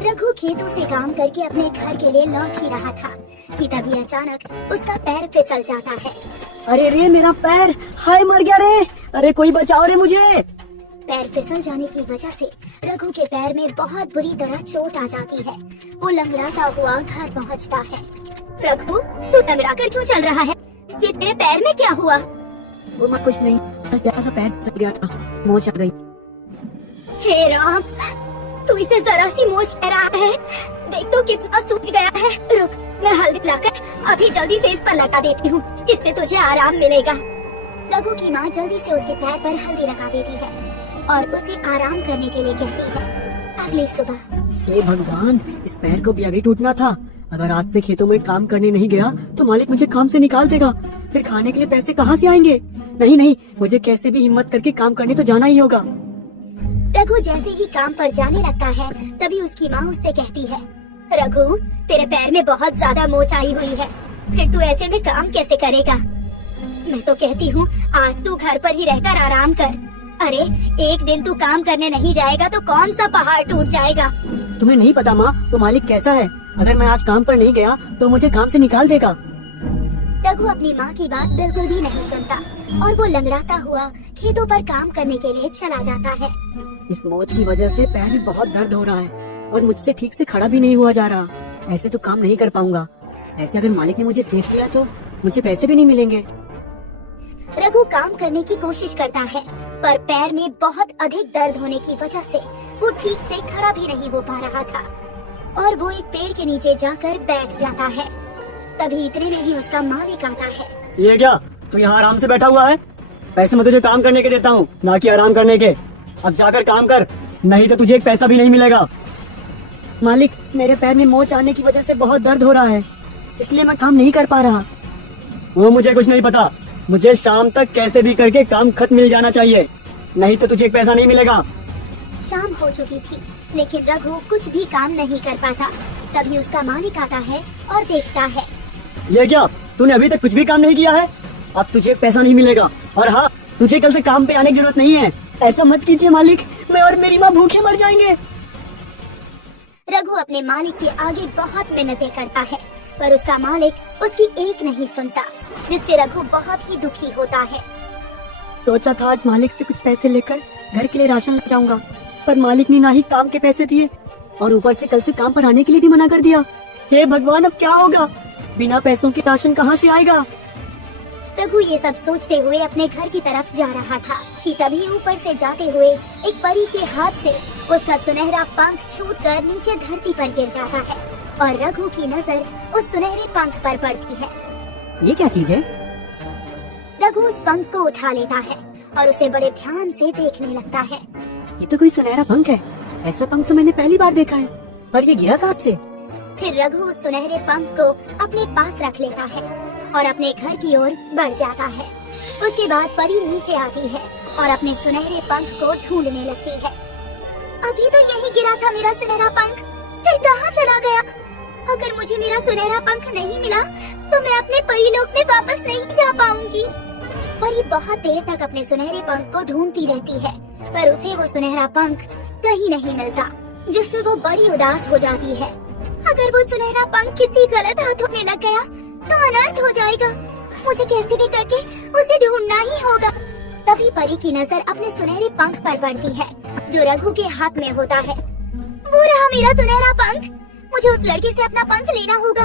रघु खेतों से काम करके अपने घर के लिए लौट ही रहा था कि तभी अचानक उसका पैर फिसल जाता है। अरे रे मेरा पैर, हाय मर गया रे। अरे कोई बचाओ रे मुझे। पैर फिसल जाने की वजह से रघु के पैर में बहुत बुरी तरह चोट आ जाती है। वो लंगड़ाता हुआ घर पहुंचता है। रघु, तू लंगड़ा कर क्यों चल रहा है? ये तेरे पैर में क्या हुआ? वो मैं कुछ नहीं, बस जरा सा पैर फिसल गया था, मोच आ गई। हे राम, तू इसे जरा सी मोच कह रहा है? देख तो कितना सूज गया है। रुक, मैं हल्दी लाकर अभी जल्दी से इस पर लगा देती हूँ, इससे तुझे आराम मिलेगा। रघु की माँ जल्दी से उसके पैर पर हल्दी लगा देती है और उसे आराम करने के लिए कहती है। अगली सुबह, हे भगवान, इस पैर को भी अभी टूटना था। अगर आज से खेतों में काम करने नहीं गया तो मालिक मुझे काम से निकाल देगा। फिर खाने के लिए पैसे कहाँ से आएंगे? नहीं नहीं, मुझे कैसे भी हिम्मत करके काम करने तो जाना ही होगा। रघु जैसे ही काम पर जाने लगता है तभी उसकी माँ उससे कहती है, रघु, तेरे पैर में बहुत ज्यादा मोच आई हुई है, फिर तू ऐसे में काम कैसे करेगा? मैं तो कहती हूँ आज तू घर पर ही रहकर आराम कर। अरे एक दिन तू काम करने नहीं जाएगा तो कौन सा पहाड़ टूट जाएगा। तुम्हें नहीं पता माँ, वो मालिक कैसा है। अगर मैं आज काम पर नहीं गया तो मुझे काम से निकाल देगा। रघु अपनी माँ की बात बिल्कुल भी नहीं सुनता और वो लंगड़ाता हुआ खेतों पर काम करने के लिए चला जाता है। इस मोच की वजह से पैर में बहुत दर्द हो रहा है और मुझसे ठीक से खड़ा भी नहीं हुआ जा रहा। ऐसे तो काम नहीं कर पाऊंगा। ऐसे अगर मालिक ने मुझे देख लिया तो मुझे पैसे भी नहीं मिलेंगे। रघु काम करने की कोशिश करता है पर पैर में बहुत अधिक दर्द होने की वजह से वो ठीक से खड़ा भी नहीं हो पा रहा था और वो एक पेड़ के नीचे जाकर बैठ जाता है। तभी इतने में ही उसका मालिक आता है। ये क्या, तू यहाँ आराम से बैठा हुआ है? पैसे मैं तुझे काम करने के देता हूँ, ना कि आराम करने के। अब जाकर काम कर, नहीं तो तुझे एक पैसा भी नहीं मिलेगा। मालिक, मेरे पैर में मोच आने की वजह से बहुत दर्द हो रहा है, इसलिए मैं काम नहीं कर पा रहा। वो मुझे कुछ नहीं पता, मुझे शाम तक कैसे भी करके काम खत्म मिल जाना चाहिए, नहीं तो तुझे एक पैसा नहीं मिलेगा। शाम हो चुकी थी लेकिन रघु कुछ भी काम नहीं कर पाता। तभी उसका मालिक आता है और देखता है। ये क्या, तूने अभी तक कुछ भी काम नहीं किया है? अब तुझे पैसा नहीं मिलेगा। और हाँ, तुझे कल से काम पे आने की जरूरत नहीं है। ऐसा मत कीजिए मालिक, मैं और मेरी माँ भूखे मर जाएंगे। रघु अपने मालिक के आगे बहुत मिन्नतें करता है पर उसका मालिक उसकी एक नहीं सुनता, जिससे रघु बहुत ही दुखी होता है। सोचा था आज मालिक से कुछ पैसे लेकर घर के लिए राशन ले जाऊंगा, पर मालिक ने ना ही काम के पैसे दिए और ऊपर से कल से काम पर आने के लिए भी मना कर दिया। हे भगवान, अब क्या होगा? बिना पैसों के राशन कहाँ से आएगा? रघु ये सब सोचते हुए अपने घर की तरफ जा रहा था कि तभी ऊपर से जाते हुए एक परी के हाथ से उसका सुनहरा पंख छूटकर नीचे धरती पर गिर जाता है और रघु की नजर उस सुनहरे पंख पर पड़ती है। ये क्या चीज है? रघु उस पंख को उठा लेता है और उसे बड़े ध्यान से देखने लगता है। ये तो कोई सुनहरा पंख है। ऐसा पंख तो मैंने पहली बार देखा है, पर ये गिरा कहाँ से? फिर रघु उस सुनहरे पंख को अपने पास रख लेता है और अपने घर की ओर बढ़ जाता है। उसके बाद परी नीचे आती है और अपने सुनहरे पंख को ढूंढने लगती है। अभी तो यही गिरा था मेरा सुनहरा पंख, फिर कहाँ चला गया? अगर मुझे मेरा सुनहरा पंख नहीं मिला तो मैं अपने परी लोक में वापस नहीं जा पाऊंगी। परी बहुत देर तक अपने सुनहरे पंख को ढूंढती रहती है पर उसे वो सुनहरा पंख कहीं नहीं मिलता, जिससे वो बड़ी उदास हो जाती है। अगर वो सुनहरा पंख किसी गलत हाथों में लग गया तो अनर्थ हो जाएगा। मुझे कैसे भी करके उसे ढूंढना ही होगा। तभी परी की नजर अपने सुनहरे पंख पर पड़ती है जो रघु के हाथ में होता है। वो रहा मेरा सुनहरा पंख। मुझे उस लड़के से अपना पंख लेना होगा,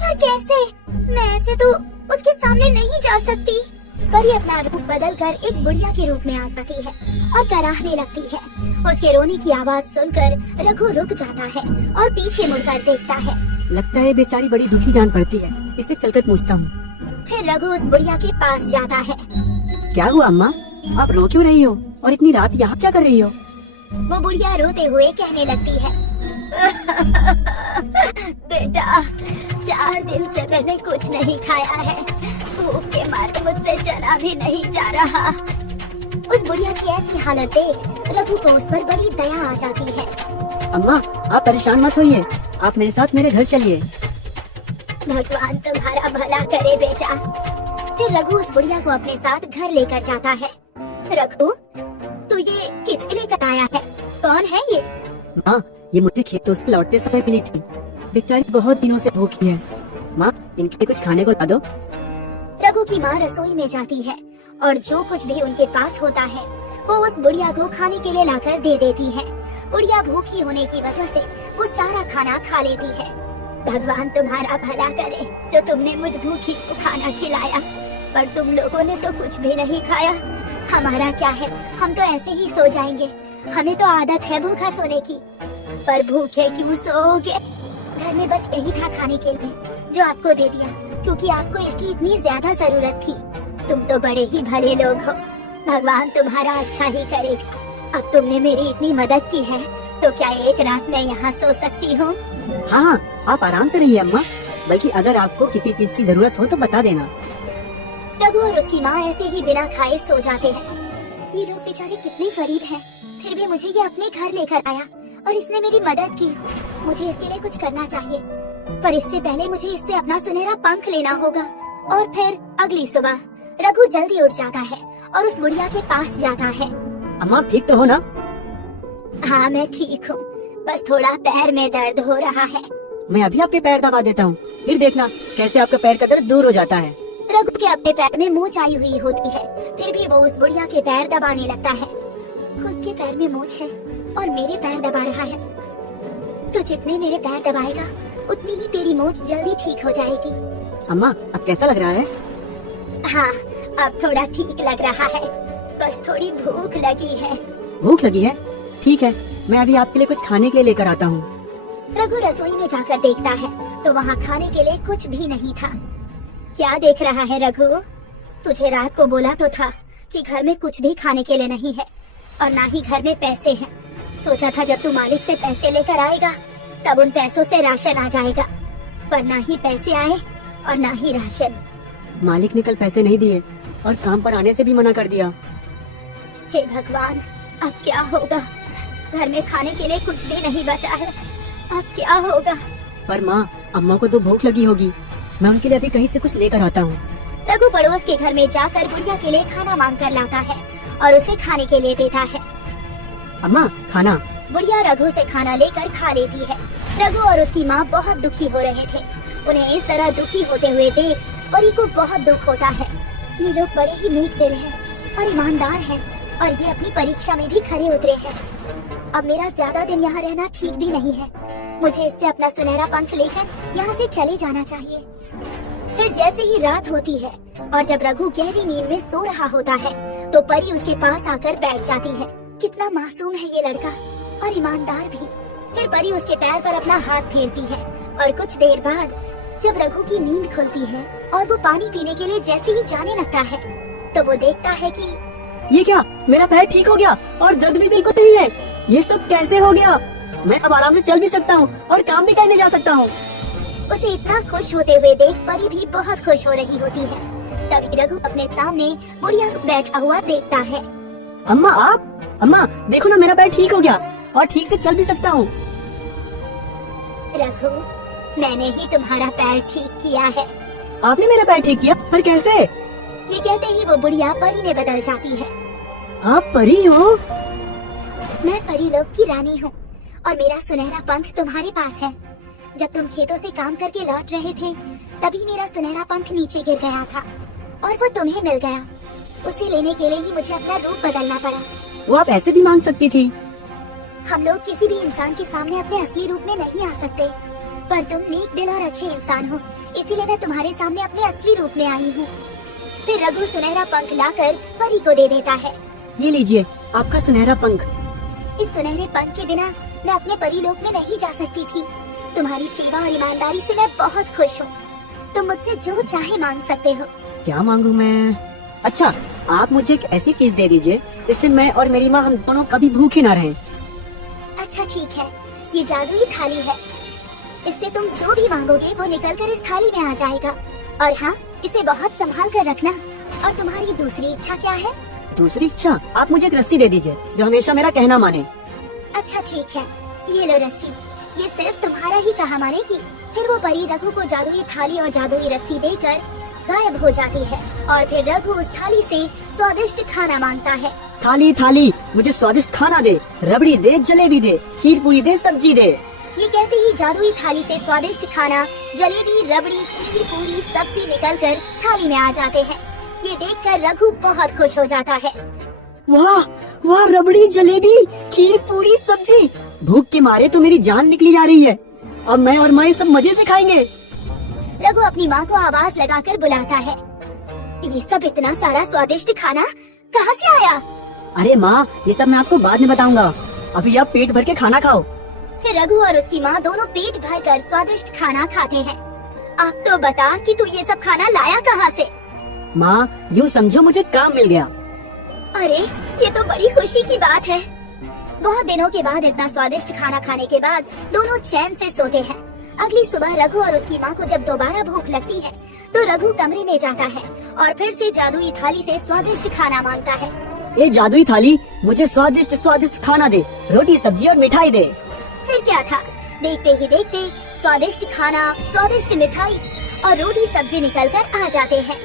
पर कैसे? मैं ऐसे तो उसके सामने नहीं जा सकती। परी अपना रूप बदलकर एक बुढ़िया के रूप में आ जाती है और कराहने लगती है। उसके रोने की आवाज सुनकर रघु रुक जाता है और पीछे मुड़कर देखता है। लगता है बेचारी बड़ी दुखी जान पड़ती है, इससे चलकर पूछता हूँ। फिर रघु उस बुढ़िया के पास जाता है। क्या हुआ अम्मा, आप रो क्यों रही हो और इतनी रात यहाँ क्या कर रही हो? वो बुढ़िया रोते हुए कहने लगती है। बेटा, 4 दिन से मैंने कुछ नहीं खाया है, भूख के मारे मुझसे चला भी नहीं जा रहा। उस बुढ़िया की ऐसी हालत देख रघु को उस पर बड़ी दया आ जाती है। अम्मा, आप परेशान मत होइए, आप मेरे साथ मेरे घर चलिए। भगवान तुम्हारा भला करे बेटा। फिर रघु उस बुढ़िया को अपने साथ घर लेकर जाता है। रघु, तू ये किसके लिए कराया है? कौन है ये? माँ, ये मुझे खेतों से लौटते समय मिली थी। बेचारी बहुत दिनों से भूखी है। माँ, इनके लिए कुछ खाने को ला दो। रघु की माँ रसोई में जाती है और जो कुछ भी उनके पास होता है वो उस बुढ़िया को खाने के लिए लाकर दे देती है। बुढ़िया भूखी होने की वजह से वो सारा खाना खा लेती है। भगवान तुम्हारा भला करे जो तुमने मुझ भूखी को खाना खिलाया, पर तुम लोगों ने तो कुछ भी नहीं खाया। हमारा क्या है, हम तो ऐसे ही सो जाएंगे। हमें तो आदत है भूखा सोने की, पर भूखे क्यों सोओगे? घर में बस यही था खाने के लिए जो आपको दे दिया, क्योंकि आपको इसकी इतनी ज्यादा जरूरत थी। तुम तो बड़े ही भले लोग हो, भगवान तुम्हारा अच्छा ही करेगा। अब तुमने मेरी इतनी मदद की है तो क्या एक रात मैं यहाँ सो सकती हूँ? हाँ, आप आराम से रहिए अम्मा। बल्कि अगर आपको किसी चीज की जरूरत हो तो बता देना। रघु और उसकी माँ ऐसे ही बिना खाए सो जाते हैं। ये लोग बेचारे कितने गरीब हैं, फिर भी मुझे ये अपने घर लेकर आया और इसने मेरी मदद की। मुझे इसके लिए कुछ करना चाहिए, पर इससे पहले मुझे इससे अपना सुनहरा पंख लेना होगा। और फिर अगली सुबह रघु जल्दी उठ जाता है और उस बुढ़िया के पास जाता है। अम्मा, आप ठीक तो हो ना? हाँ, मैं ठीक हूँ, बस थोड़ा पैर में दर्द हो रहा है। मैं अभी आपके पैर दबा देता हूँ, फिर देखना कैसे आपका पैर का दर्द दूर हो जाता है। रघु के अपने पैर में मोच आई हुई होती है, फिर भी वो उस बुढ़िया के पैर दबाने लगता है। खुद के पैर में मोच है और मेरे पैर दबा रहा है, तो जितने मेरे पैर दबाएगा उतनी ही तेरी मोच जल्दी ठीक हो जाएगी। अम्मा, अब कैसा लग रहा है? हाँ, अब थोड़ा ठीक लग रहा है, बस थोड़ी भूख लगी है। भूख लगी है? ठीक है, मैं अभी आपके लिए कुछ खाने के लिए लेकर आता हूँ। रघु रसोई में जाकर देखता है तो वहाँ खाने के लिए कुछ भी नहीं था। क्या देख रहा है रघु? तुझे रात को बोला तो था कि घर में कुछ भी खाने के लिए नहीं है और ना ही घर में पैसे हैं। सोचा था जब तू मालिक से पैसे लेकर आएगा तब उन पैसों से राशन आ जाएगा, पर ना ही पैसे आए और ना ही राशन। मालिक ने कल पैसे नहीं दिए और काम पर आने से भी मना कर दिया। हे भगवान, अब क्या होगा? घर में खाने के लिए कुछ भी नहीं बचा है, अब क्या होगा? पर माँ, अम्मा को तो भूख लगी होगी, मैं उनके लिए अभी कहीं से कुछ लेकर आता हूँ। रघु पड़ोस के घर में जाकर बुढ़िया के लिए खाना मांग कर लाता है और उसे खाने के लिए देता है। अम्मा, खाना। बुढ़िया रघु से खाना लेकर खा लेती है। रघु और उसकी माँ बहुत दुखी हो रहे थे। उन्हें इस तरह दुखी होते हुए देख परी को बहुत दुख होता है। ये लोग बड़े ही नेक दिल हैं और ईमानदार हैं और ये अपनी परीक्षा में भी खरे उतरे हैं। अब मेरा ज्यादा दिन यहाँ रहना ठीक भी नहीं है, मुझे इससे अपना सुनहरा पंख लेकर यहाँ से चले जाना चाहिए। फिर जैसे ही रात होती है और जब रघु गहरी नींद में सो रहा होता है तो परी उसके पास आकर बैठ जाती है। कितना मासूम है ये लड़का और ईमानदार भी। फिर परी उसके पैर पर अपना हाथ फेरती है और कुछ देर बाद जब रघु की नींद खुलती है और वो पानी पीने के लिए जैसे ही जाने लगता है तो वो देखता है कि ये क्या, मेरा पैर ठीक हो गया और दर्द भी बिल्कुल नहीं है। ये सब कैसे हो गया? मैं अब आराम से चल भी सकता हूँ और काम भी करने जा सकता हूँ। उसे इतना खुश होते हुए देख परी भी बहुत खुश हो रही होती है। तभी रघु अपने सामने बुढ़िया को बैठा हुआ देखता है। अम्मा, आप? अम्मा, देखो ना, मेरा पैर ठीक हो गया और ठीक से चल भी सकता हूँ। रघु, मैंने ही तुम्हारा पैर ठीक किया है। आपने मेरा पैर ठीक किया? पर कैसे? ये कहते ही वो बुढ़िया परी में बदल जाती है। आप परी हो? मैं परी लोक की रानी हूँ और मेरा सुनहरा पंख तुम्हारे पास है। जब तुम खेतों से काम करके लौट रहे थे तभी मेरा सुनहरा पंख नीचे गिर गया था और वो तुम्हें मिल गया। उसे लेने के लिए ही मुझे अपना रूप बदलना पड़ा। वो आप ऐसे भी मांग सकती थी। हम लोग किसी भी इंसान के सामने अपने असली रूप में नहीं आ सकते, पर तुम नेक दिल और अच्छे इंसान हो, इसीलिए मैं तुम्हारे सामने अपने असली रूप में आई हूँ। फिर रघु सुनहरा पंख लाकर परी को दे देता है। ये लीजिए आपका सुनहरा पंख। इस सुनहरे पंख के बिना मैं अपने परी लोक में नहीं जा सकती थी। तुम्हारी सेवा और ईमानदारी से मैं बहुत खुश हूँ। तुम मुझसे जो चाहे मांग सकते हो। क्या मांगू मैं? अच्छा, आप मुझे एक ऐसी चीज दे दीजिए जिससे मैं और मेरी माँ हम दोनों कभी भूखे ना रहें। अच्छा ठीक है, ये जादुई थाली है। इससे तुम जो भी मांगोगे वो निकलकर इस थाली में आ जाएगा। और हाँ, इसे बहुत संभाल कर रखना। और तुम्हारी दूसरी इच्छा क्या है? दूसरी इच्छा? आप मुझे एक रस्सी दे दीजिए जो हमेशा मेरा कहना माने। अच्छा ठीक है, ये लो रस्सी, ये सिर्फ तुम्हारा ही कहा मानेगी। फिर वो परी रघु को जादुई थाली और जादुई रस्सी देकर गायब हो जाती है और फिर रघु उस थाली से स्वादिष्ट खाना मांगता है थाली थाली, मुझे स्वादिष्ट खाना दे, रबड़ी दे, जलेबी दे, खीर पूरी दे, सब्जी दे। ये कहते ही जादुई थाली से स्वादिष्ट खाना, जलेबी, रबड़ी, खीर पूरी, सब्जी निकलकर थाली में आ जाते हैं। ये देखकर रघु बहुत खुश हो जाता है। वाह वाह, रबड़ी, जलेबी, खीर पूरी, सब्जी, भूख के मारे तो मेरी जान निकली जा रही है। अब मैं और माँ ये सब मजे से खाएंगे। रघु अपनी माँ को आवाज लगाकर बुलाता है। ये सब इतना सारा स्वादिष्ट खाना कहाँ से आया? अरे माँ, ये सब मैं आपको बाद में बताऊंगा, अभी आप पेट भर के खाना खाओ। फिर रघु और उसकी माँ दोनों पेट भरकर स्वादिष्ट खाना खाते हैं। अब तो बता कि तू ये सब खाना लाया कहाँ से? माँ, यूँ समझो मुझे काम मिल गया। अरे ये तो बड़ी खुशी की बात है। बहुत दिनों के बाद इतना स्वादिष्ट खाना खाने के बाद दोनों चैन से सोते हैं। अगली सुबह रघु और उसकी माँ को जब दोबारा भूख लगती है तो रघु कमरे में जाता है और फिर से जादुई थाली से स्वादिष्ट खाना मांगता है। ये जादुई थाली, मुझे स्वादिष्ट स्वादिष्ट खाना दे, रोटी, सब्जी और मिठाई दे। फिर क्या था, देखते ही देखते स्वादिष्ट खाना, स्वादिष्ट मिठाई और रोटी सब्जी निकलकर आ जाते हैं।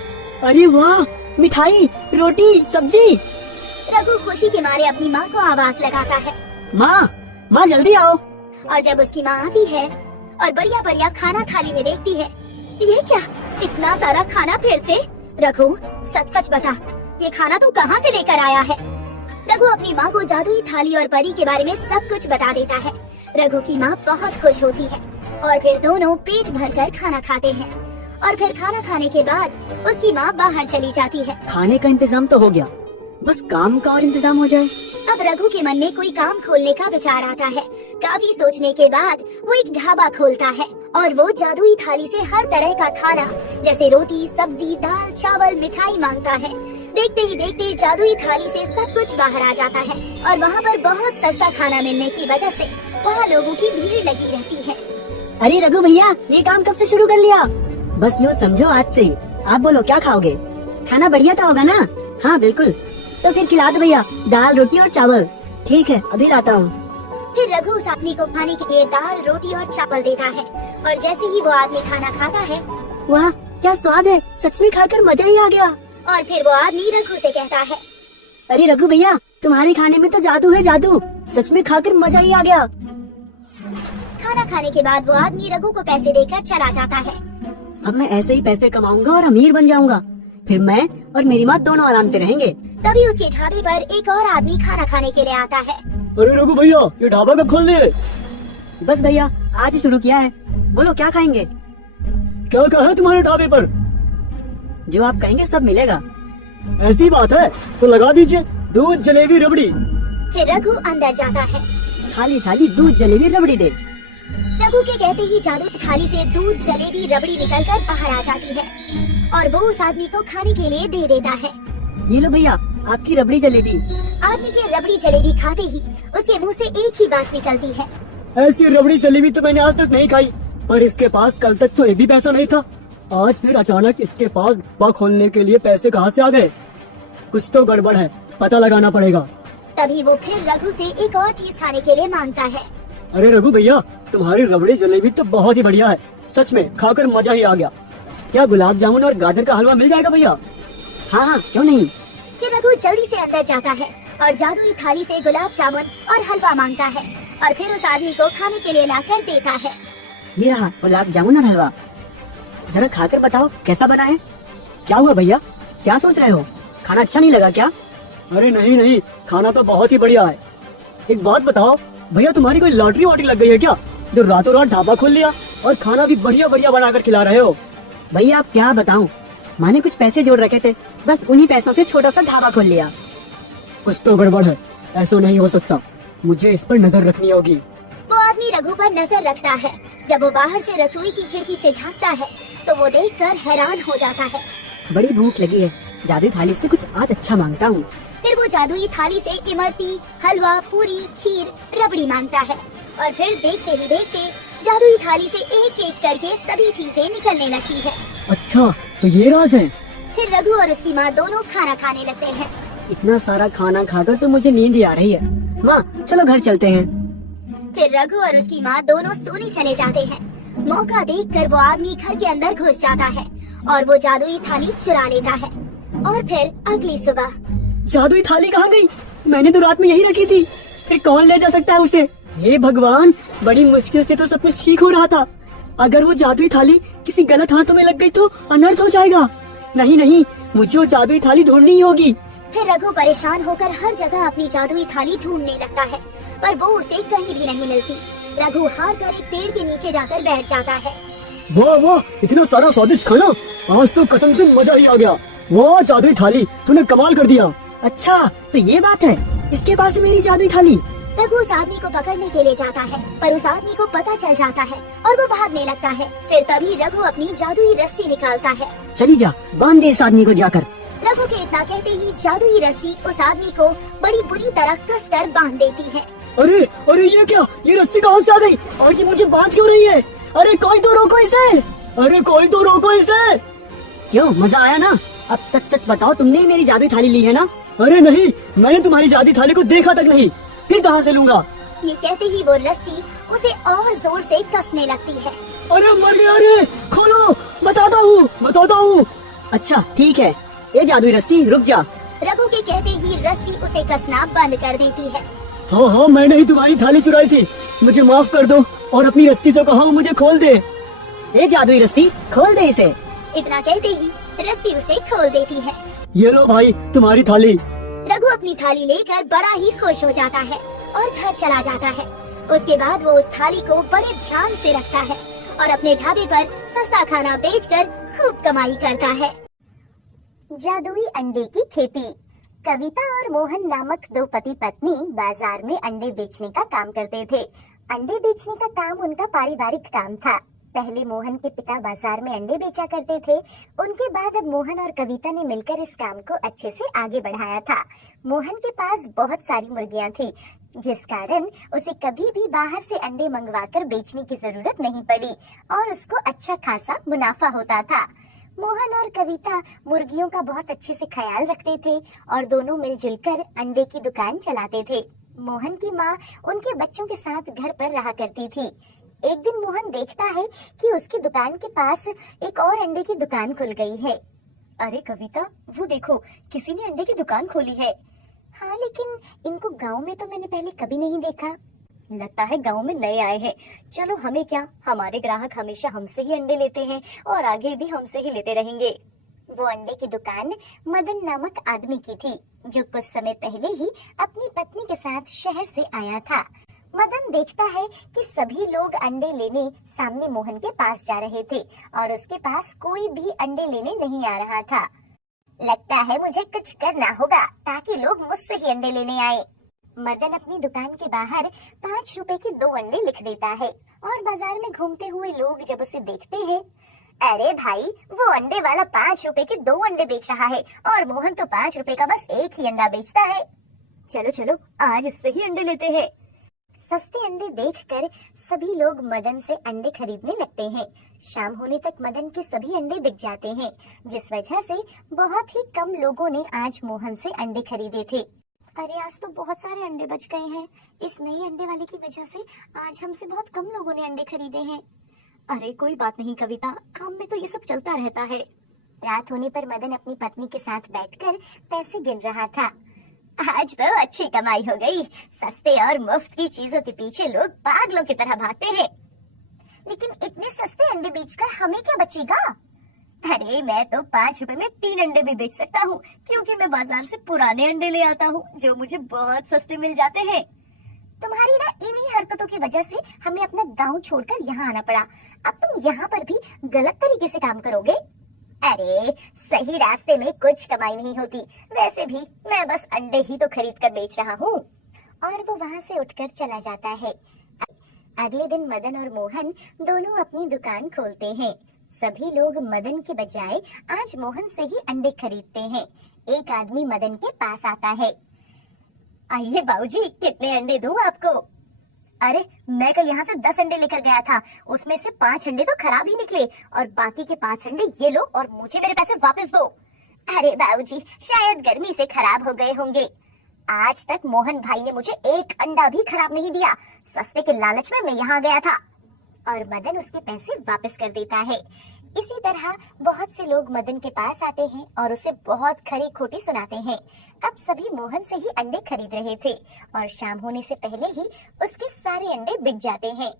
अरे वाह, मिठाई, रोटी, सब्जी। रघु खुशी के मारे अपनी माँ को आवाज लगाता है। माँ जल्दी आओ। और जब उसकी माँ आती है और बढ़िया बढ़िया खाना थाली में देखती है, ये क्या, इतना सारा खाना फिर से? रघु सच सच बता, ये खाना तू कहाँ से लेकर आया है? रघु अपनी माँ को जादुई थाली और परी के बारे में सब कुछ बता देता है। रघु की माँ बहुत खुश होती है और फिर दोनों पेट भरकर खाना खाते हैं। और फिर खाना खाने के बाद उसकी माँ बाहर चली जाती है। खाने का इंतजाम तो हो गया, बस काम का और इंतजाम हो जाए। अब रघु के मन में कोई काम खोलने का विचार आता है। काफी सोचने के बाद वो एक ढाबा खोलता है और वो जादुई थाली से हर तरह का खाना जैसे रोटी, सब्जी, दाल, चावल, मिठाई मांगता है। देखते ही देखते जादुई थाली से सब कुछ बाहर आ जाता है और वहाँ पर बहुत सस्ता खाना मिलने की वजह से वहाँ लोगों की भीड़ लगी रहती है। अरे रघु भैया, ये काम कब से शुरू कर लिया? बस यूँ समझो आज से ही। आप बोलो क्या खाओगे? खाना बढ़िया था होगा ना? हाँ बिल्कुल, तो फिर खिला दो भैया, दाल, रोटी और चावल। ठीक है, अभी लाता हूँ। फिर रघु उस आदमी को खाने के लिए दाल, रोटी और चावल देता है और जैसे ही वो आदमी खाना खाता है, वाह क्या स्वाद है, सच में खाकर मजा ही आ गया। और फिर वो आदमी रघु से कहता है, अरे रघु भैया, तुम्हारे खाने में तो जादू है, जादू, सच में खाकर मजा ही आ गया। खाना खाने के बाद वो आदमी रघु को पैसे देकर चला जाता है। अब मैं ऐसे ही पैसे कमाऊंगा और अमीर बन जाऊंगा, फिर मैं और मेरी माँ दोनों आराम से रहेंगे। तभी उसके ढाबे पर एक और आदमी खाना खाने के लिए आता है। अरे रघु भैया, ये ढाबा कब खोल लिए? बस भैया, आज ही शुरू किया है। बोलो क्या खाएंगे? क्या कहा है तुम्हारे ढाबे पर? जो आप कहेंगे सब मिलेगा। ऐसी बात है तो लगा दीजिए, दूध, जलेबी, रबड़ी। फिर रघु अंदर जाता है। थाली थाली, दूध, जलेबी, रबड़ी दे। रघु के कहते ही जादुई थाली से दूध, जलेबी, रबड़ी निकलकर बाहर आ जाती है और वो उस आदमी को खाने के लिए दे देता है। ये लो भैया, आपकी रबड़ी जलेबी। आदमी की रबड़ी जलेबी खाते ही उसके मुंह से एक ही बात निकलती है, ऐसी रबड़ी जलेबी तो मैंने आज तक नहीं खाई, पर इसके पास कल तक तो एक भी पैसा नहीं था। आज फिर अचानक इसके पास ढाबा खोलने के लिए पैसे कहाँ से आ गए? कुछ तो गड़बड़ है, पता लगाना पड़ेगा। तभी वो फिर रघु से एक और चीज खाने के लिए मांगता है। अरे रघु भैया, तुम्हारी रबड़ी जलेबी तो बहुत ही बढ़िया है, सच में खाकर मजा ही आ गया। क्या गुलाब जामुन और गाजर का हलवा मिल जाएगा भैया? हाँ हाँ, क्यों नहीं। फिर रघु जल्दी से अंदर जाता है और जादुई थाली से गुलाब जामुन और हलवा मांगता है और फिर उस आदमी को खाने के लिए लाकर देता है। ये रहा गुलाब जामुन और हलवा, जरा खाकर बताओ कैसा बना है। क्या हुआ भैया, क्या सोच रहे हो? खाना अच्छा नहीं लगा क्या? अरे नहीं नहीं, खाना तो बहुत ही बढ़िया है। एक बात बताओ भैया, तुम्हारी कोई लॉटरी वॉटरी लग गई है क्या, जो रातों रात ढाबा खोल लिया और खाना भी बढ़िया बढ़िया बनाकर खिला रहे हो? भैया आप क्या बताऊं, मैंने कुछ पैसे जोड़ रखे थे, बस उन्हीं पैसों से छोटा सा ढाबा खोल लिया। कुछ तो गड़बड़ है, ऐसा नहीं हो सकता, मुझे इस पर नजर रखनी होगी। वो आदमी रघु पर नजर रखता है। जब वो बाहर से रसोई की खिड़की से झांकता है तो वो देखकर हैरान हो जाता है। बड़ी भूख लगी है, जादुई थाली से कुछ आज अच्छा मांगता हूँ। फिर वो जादुई थाली से इमरती, हलवा, पूरी, खीर, रबड़ी मांगता है और फिर देखते ही देखते जादुई थाली से एक एक करके सभी चीजें निकलने लगती है। अच्छा तो ये राज है। फिर रघु और उसकी माँ दोनों खाना खाने लगते हैं। इतना सारा खाना खाकर तो मुझे नींद ही आ रही है। माँ चलो घर चलते हैं। फिर रघु और उसकी माँ दोनों सोने चले जाते हैं। मौका देखकर वो आदमी घर के अंदर घुस जाता है और वो जादुई थाली चुरा लेता है। और फिर अगली सुबह जादुई थाली कहाँ गई? मैंने तो रात में यही रखी थी, फिर कौन ले जा सकता है उसे? हे भगवान, बड़ी मुश्किल से तो सब कुछ ठीक हो रहा था। अगर वो जादुई थाली किसी गलत हाथों में लग गई तो अनर्थ हो जाएगा। नहीं नहीं, मुझे वो जादुई थाली ढूंढनी ही होगी। फिर रघु परेशान होकर हर जगह अपनी जादुई थाली ढूंढने लगता है, पर वो उसे कहीं भी नहीं मिलती। रघु हार कर एक पेड़ के नीचे जाकर बैठ जाता है। वाह वाह, इतना सारा स्वादिष्ट खाना, आज तो कसम से मजा ही आ गया। वाह जादुई थाली, तूने कमाल कर दिया। अच्छा तो ये बात है, इसके पास है मेरी जादुई थाली। रघु उस आदमी को पकड़ने के लिए जाता है, पर उस आदमी को पता चल जाता है और वो भागने लगता है। फिर तभी रघु अपनी जादुई रस्सी निकालता है। चली जा, बांध दे इस आदमी को जाकर। रघु के इतना कहते ही जादुई रस्सी उस आदमी को बड़ी बुरी तरह कसकर बांध देती है। अरे अरे, ये क्या, ये रस्सी कहाँ से आ गई और ये मुझे बांध क्यों रही है? अरे कोई तो रोको इसे, अरे कोई तो रोको इसे। क्यों, मजा आया ना? अब सच सच बताओ, तुमने ही मेरी जादुई थाली ली है ना? अरे नहीं, मैंने तुम्हारी जादुई थाली को देखा तक नहीं, फिर कहाँ से लूंगा? ये कहते ही वो रस्सी उसे और जोर से कसने लगती है। अरे मर गया रे, खोलो, बताता हूँ। अच्छा ठीक है, ये जादुई रस्सी रुक जा। रघु के कहते ही रस्सी उसे कसना बंद कर देती है। हाँ, मैंने ही तुम्हारी थाली चुराई थी, मुझे माफ कर दो और अपनी रस्सी से कहा मुझे खोल दे। ये जादुई रस्सी, खोल दे इसे। इतना कहते ही रस्सी उसे खोल देती है। ये लो भाई तुम्हारी थाली। रघु अपनी थाली लेकर बड़ा ही खुश हो जाता है और घर चला जाता है। उसके बाद वो उस थाली को बड़े ध्यान से रखता है और अपने ढाबे पर सस्ता खाना बेचकर खूब कमाई करता है। जादुई अंडे की खेती। कविता और मोहन नामक दो पति पत्नी बाजार में अंडे बेचने का काम करते थे। अंडे बेचने का काम उनका पारिवारिक काम था। पहले मोहन के पिता बाजार में अंडे बेचा करते थे, उनके बाद अब मोहन और कविता ने मिलकर इस काम को अच्छे से आगे बढ़ाया था। मोहन के पास बहुत सारी मुर्गियां थी, जिस कारण उसे कभी भी बाहर से अंडे मंगवाकर बेचने की जरूरत नहीं पड़ी और उसको अच्छा खासा मुनाफा होता था। मोहन और कविता मुर्गियों का बहुत अच्छे से ख्याल रखते थे और दोनों मिलजुल कर अंडे की दुकान चलाते थे। मोहन की माँ उनके बच्चों के साथ घर पर रहा करती थी। एक दिन मोहन देखता है कि उसकी दुकान के पास एक और अंडे की दुकान खुल गई है। अरे कविता, वो देखो, किसी ने अंडे की दुकान खोली है। हाँ, लेकिन इनको गांव में तो मैंने पहले कभी नहीं देखा। लगता है गांव में नए आए हैं। चलो, हमें क्या, हमारे ग्राहक हमेशा हमसे ही अंडे लेते हैं और आगे भी हमसे ही लेते रहेंगे। वो अंडे की दुकान मदन नामक आदमी की थी, जो कुछ समय पहले ही अपनी पत्नी के साथ शहर से आया था। मदन देखता है कि सभी लोग अंडे लेने सामने मोहन के पास जा रहे थे और उसके पास कोई भी अंडे लेने नहीं आ रहा था। लगता है मुझे कुछ करना होगा ताकि लोग मुझसे ही अंडे लेने आए। मदन अपनी दुकान के बाहर 5 रुपए के 2 अंडे लिख देता है और बाजार में घूमते हुए लोग जब उसे देखते हैं, अरे भाई, वो अंडे वाला 5 रुपए के 2 अंडे बेच रहा है और मोहन तो 5 रुपए का बस एक ही अंडा बेचता है। चलो चलो, आज इससे ही अंडे लेते हैं। सस्ते अंडे देखकर सभी लोग मदन से अंडे खरीदने लगते हैं। शाम होने तक मदन के सभी अंडे बिक जाते हैं, जिस वजह से बहुत ही कम लोगों ने आज मोहन से अंडे खरीदे थे। अरे आज तो बहुत सारे अंडे बच गए हैं। इस नए अंडे वाले की वजह से आज हमसे बहुत कम लोगों ने अंडे खरीदे हैं। अरे कोई बात नहीं कविता, काम में तो ये सब चलता रहता है। रात होने पर मदन अपनी पत्नी के साथ बैठकर पैसे गिन रहा था। आज तो अच्छी कमाई हो गई। सस्ते और मुफ्त की चीजों के पीछे लोग पागलों की तरह भागते हैं, लेकिन इतने सस्ते अंडे बेचकर हमें क्या बचेगा? अरे मैं तो 5 रुपए में 3 अंडे भी बेच सकता हूँ, क्योंकि मैं बाजार से पुराने अंडे ले आता हूँ जो मुझे बहुत सस्ते मिल जाते हैं। तुम्हारी ना इन्हीं हरकतों की वजह से हमें अपना गांव छोड़कर यहाँ आना पड़ा। अब तुम यहाँ पर भी गलत तरीके से काम करोगे? अरे सही रास्ते में कुछ कमाई नहीं होती। वैसे भी मैं बस अंडे ही तो खरीद कर बेच रहा हूँ। और वो वहाँ से उठकर चला जाता है। अगले दिन मदन और मोहन दोनों अपनी दुकान खोलते हैं। सभी लोग मदन के बजाय आज मोहन से ही अंडे खरीदते हैं। एक आदमी मदन के पास आता है। आइए बाबूजी, कितने अंडे दूं आपको? अरे मैं कल यहाँ से 10 अंडे लेकर गया था, उसमें से 5 अंडे तो खराब ही निकले और बाकी के 5 अंडे ये लो और मुझे मेरे पैसे वापस दो। अरे बाबूजी, शायद गर्मी से खराब हो गए होंगे। आज तक मोहन भाई ने मुझे एक अंडा भी खराब नहीं दिया। सस्ते के लालच में मैं यहाँ गया था। और मदन उसके पैसे वापस कर देता है। इसी तरह बहुत से लोग मदन के पास आते हैं और उसे बहुत खरी खोटी सुनाते हैं। अब सभी मोहन से ही अंडे खरीद रहे थे और शाम होने से पहले ही उसके सारे अंडे बिक जाते हैं।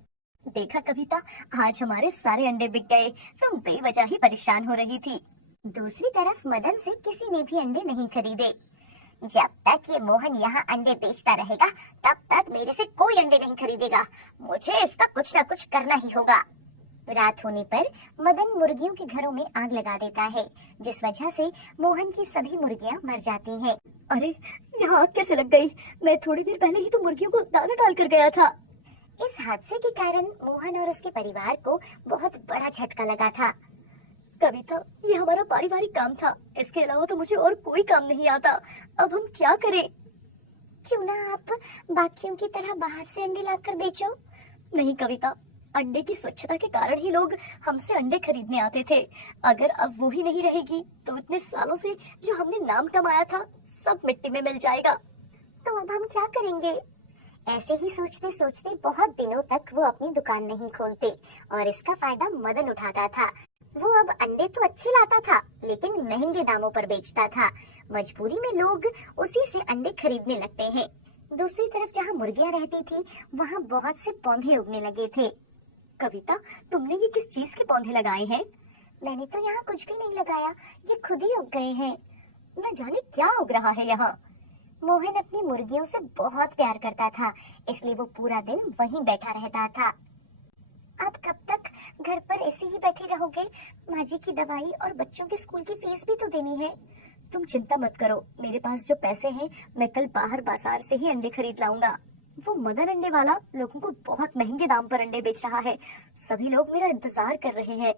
देखा कविता, आज हमारे सारे अंडे बिक गए, तुम बेवजह ही परेशान हो रही थी। दूसरी तरफ मदन से किसी ने भी अंडे नहीं खरीदे। जब तक ये मोहन यहाँ अंडे बेचता रहेगा तब तक मेरे से कोई अंडे नहीं खरीदेगा। मुझे इसका कुछ न कुछ करना ही होगा। रात होने पर मदन मुर्गियों के घरों में आग लगा देता है, जिस वजह से मोहन की सभी मुर्गियां मर जाती हैं। अरे, यहाँ आग कैसे लग गई? मैं थोड़ी देर पहले ही तो मुर्गियों को दाना डाल कर गया था। इस हादसे के कारण मोहन और उसके परिवार को बहुत बड़ा झटका लगा था। कविता, ये हमारा पारिवारिक काम था, इसके अलावा तो मुझे और कोई काम नहीं आता। अब हम क्या करें? क्यों ना आप बाकियों की तरह बाहर से अंडे लाकर बेचो। नहीं कविता, अंडे की स्वच्छता के कारण ही लोग हमसे अंडे खरीदने आते थे। अगर अब वो ही नहीं रहेगी तो इतने सालों से जो हमने नाम कमाया था सब मिट्टी में मिल जाएगा। तो अब हम क्या करेंगे? ऐसे ही सोचते सोचते बहुत दिनों तक वो अपनी दुकान नहीं खोलते और इसका फायदा मदन उठाता था। वो अब अंडे तो अच्छे लाता था लेकिन महंगे दामों पर बेचता था। मजबूरी में लोग उसी से अंडे खरीदने लगते हैं। दूसरी तरफ जहाँ मुर्गियां रहती थी वहाँ बहुत से पौधे उगने लगे थे। कविता, तुमने ये किस चीज के पौधे लगाए हैं? मैंने तो यहाँ कुछ भी नहीं लगाया, ये खुद ही उग गए हैं। न जाने क्या उग रहा है यहाँ। मोहन अपनी मुर्गियों से बहुत प्यार करता था, इसलिए वो पूरा दिन वहीं बैठा रहता था। अब कब तक घर पर ऐसे ही बैठे रहोगे? माँ जी की दवाई और बच्चों के स्कूल की फीस भी तो देनी है। तुम चिंता मत करो, मेरे पास जो पैसे हैं मैं कल बाहर बाजार से ही अंडे खरीद लाऊंगा। वो मदन अंडे वाला लोगों को बहुत महंगे दाम पर अंडे बेच रहा है। सभी लोग मेरा इंतजार कर रहे हैं।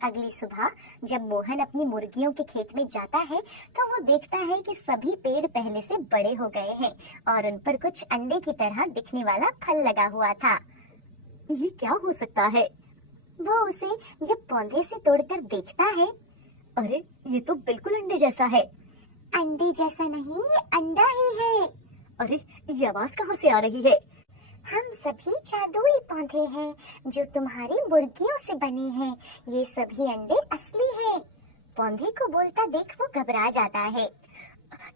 अगली सुबह जब मोहन अपनी मुर्गियों के खेत में जाता है तो वो देखता है कि सभी पेड़ पहले से बड़े हो गए हैं और उन पर कुछ अंडे की तरह दिखने वाला फल लगा हुआ था। ये क्या हो सकता है? वो उसे जब पौधे से तोड़कर देखता है, अरे ये तो बिल्कुल अंडे जैसा है। अंडे जैसा नहीं, ये अंडा ही है। अरे, ये आवाज कहाँ से आ रही है? हम सभी जादुई पौधे हैं जो तुम्हारी मुर्गियों से बने हैं। ये सभी अंडे असली हैं। पौधे को बोलता देख वो घबरा जाता है।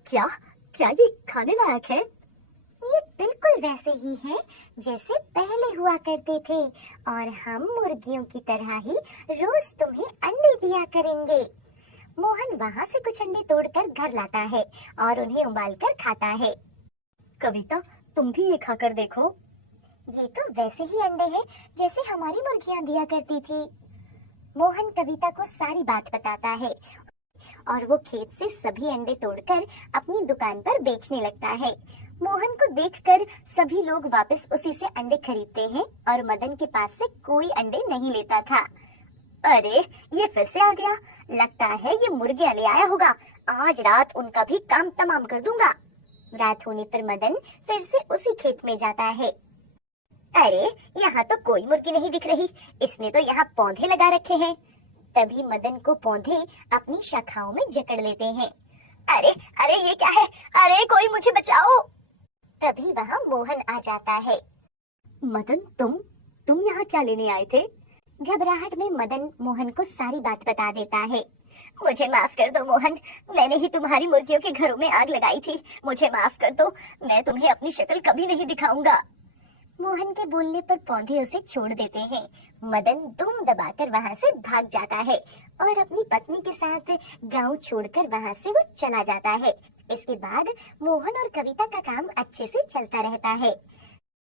क्या क्या ये खाने लायक है? ये बिल्कुल वैसे ही हैं जैसे पहले हुआ करते थे और हम मुर्गियों की तरह ही रोज तुम्हें अंडे दिया करेंगे। मोहन वहाँ से कुछ अंडे तोड़कर घर लाता है और उन्हें उबालकर खाता है। कविता, तुम भी ये खाकर देखो। ये तो वैसे ही अंडे हैं जैसे हमारी मुर्गियां दिया करती थी। मोहन कविता को सारी बात बताता है और वो खेत से सभी अंडे तोड़कर अपनी दुकान पर बेचने लगता है। मोहन को देखकर सभी लोग वापस उसी से अंडे खरीदते हैं और मदन के पास से कोई अंडे नहीं लेता था। अरे, ये फिर से आ गया। लगता है ये मुर्गियां ले आया होगा। आज रात उनका भी काम तमाम कर दूंगा। रात होने पर मदन फिर से उसी खेत में जाता है। अरे, यहाँ तो कोई मुर्गी नहीं दिख रही। इसने तो यहाँ पौधे लगा रखे हैं। तभी मदन को पौधे अपनी शाखाओं में जकड़ लेते हैं। अरे अरे, ये क्या है? अरे, कोई मुझे बचाओ। तभी वहाँ मोहन आ जाता है। मदन, तुम यहाँ क्या लेने आए थे? घबराहट में मदन मोहन को सारी बात बता देता है। मुझे माफ कर दो मोहन, मैंने ही तुम्हारी मुर्गियों के घरों में आग लगाई थी। मुझे माफ कर दो, मैं तुम्हें अपनी शक्ल कभी नहीं दिखाऊंगा। मोहन के बोलने पर पौधे उसे छोड़ देते हैं। मदन धूम दबाकर वहाँ से भाग जाता है और अपनी पत्नी के साथ गांव छोड़कर वहाँ से वो चला जाता है। इसके बाद मोहन और कविता का काम अच्छे से चलता रहता है।